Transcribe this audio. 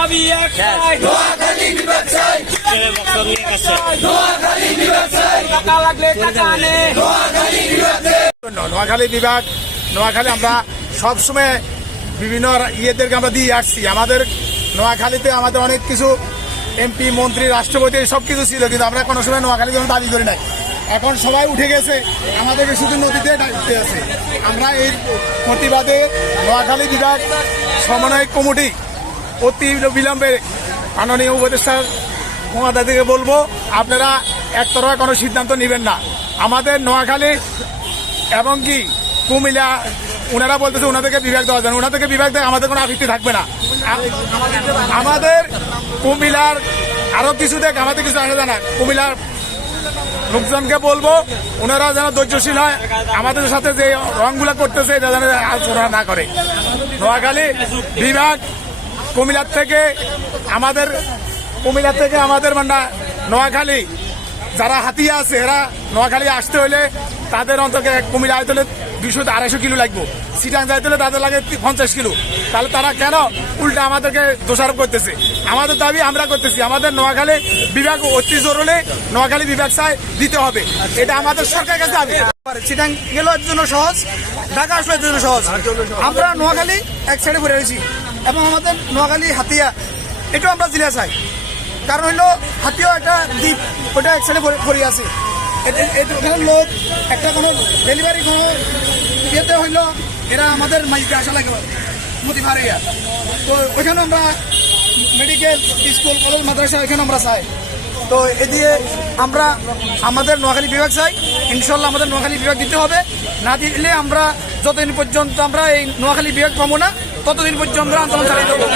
দাবি একটাই, নোয়াখালী বিভাগ চাই, নোয়াখালী বিভাগ চাই, টাকা লাগলে টাকা আনে, নোয়াখালী বিভাগ চাই। নোয়াখালী বিভাগ, নোয়াখালী আমরা সবসময় বিভিন্ন ইয়েদেরকে আমরা দিয়ে আসছি। আমাদের নোয়াখালীতে আমাদের অনেক কিছু এমপি, মন্ত্রী, রাষ্ট্রপতি সব কিছু ছিল, কিন্তু আমরা কোনো সময় নোয়াখালী কোনো দাবি করি নাই। এখন সবাই উঠে গেছে, আমাদেরকে শুধু নদীতে ডাকতে আছে। আমরা এই প্রতিবাদে নোয়াখালী বিভাগ সমন্বয় কমিটি অতি বিলম্বে মাননীয় উপদেষ্টার মহোদয়কে বলবো, আপনারা একতরফা কোনো সিদ্ধান্ত নেবেন না। আমাদের নোয়াখালী এবং কি কুমিল্লা ওনারা বলতেছে ওনাদেরকে বিভাগ দেওয়া যায়, ওনাদেরকে বিভাগ দেয় আমাদের কোনো আপত্তি থাকবে না। আমাদের কুমিল্লার আরো কিছু দেখ, আমাদের কিছু আসে না। কুমিল্লার লোকজনকে বলবো ওনারা যেন ধৈর্যশীল হয়, আমাদের সাথে যে রংগুলা করতেছে এটা যেন আলোচনা না করে। নোয়াখালী বিভাগ কুমিল্লার থেকে আমাদের মানে নোয়াখালী যারা হাতিয়া আছে এরা নোয়াখালী আসতে হলে তাদের অন্তকে কুমিল্লা আইতে হলে 200-250 কিলো লাগবে, সিটাং যাইতে হলে তাদের লাগে 50 কিলো। তাহলে তারা কেন উল্টা আমাদেরকে দোষারোপ করতেছে? আমাদের দাবি আমরা করতেছি, আমাদের নোয়াখালী বিভাগ অতি জরুরি, নোয়াখালী বিভাগ চাই, দিতে হবে। এটা আমাদের সরকারের কাছে দাবি। চিটাং গেলেও এর জন্য সহজ, ঢাকা আসলে এর জন্য সহজ। আমরা নোয়াখালী এক সাইডে ঘুরে রয়েছি এবং আমাদের নোয়াখালী হাতিয়া এটাও আমরা জেলা চাই। কারণ হইলো হাতিয়াও একটা দ্বীপ, ওটা এক সাইডে পড়ে আছে। এখানে লোক একটা কোনো ডেলিভারি কোনো ইয়েতে হইলো এরা আমাদের মাঝে আসা লাগে মতি ভারিয়া। তো ওইখানে আমরা মেডিকেল স্কুল, কলেজ, মাদ্রাসা ওইখানে আমরা চাই। তো এদিকে আমরা আমাদের নোয়াখালী বিভাগ চাই, ইনশাল্লাহ আমাদের নোয়াখালী বিভাগ দিতে হবে। না দিলে আমরা যতদিন পর্যন্ত আমরা এই নোয়াখালী বিভাগ পাবো না ততদিন পর্যন্ত আমরা আন্দোলন চালিয়ে দেবো।